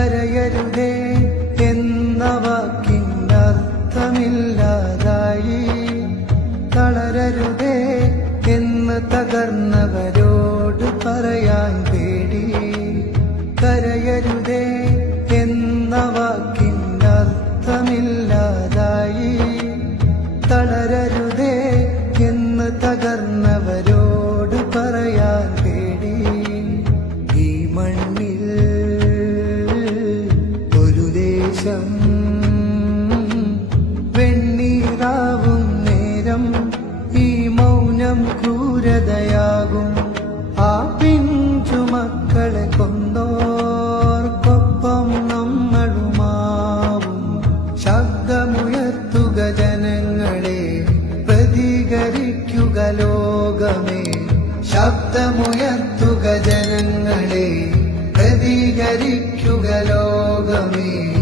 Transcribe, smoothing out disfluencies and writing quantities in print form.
കരയരുതേ എന്ന വാക്കിനർത്ഥമില്ലാതായി. തളരരുതേ എന്ന് തകർന്നവരോട് പറയാൻ പേടി. കരയരുതേ എന്ന വാക്കിനർത്ഥമില്ലാതായി. തളരരുതേ എന്ന് തകർന്നവരോട് പറയാൻ പേടി. ഈ മണ്ണിൽ ഒരു ദേശം വെണ്ണീറാവും നേരം ഈ മൗനം ക്രൂരതയാകും. ആ പിഞ്ചുമക്കളെ കൊന്നോർക്കൊപ്പം നമ്മളുമാവും. ശബ്ദമുയർത്തുക ജനങ്ങളെ, പ്രതികരിക്കുക ലോകമേ. ശബ്ദമുയർത്തുക ജനങ്ങളെ, പ്രതികരിക്കുക ലോകമേ.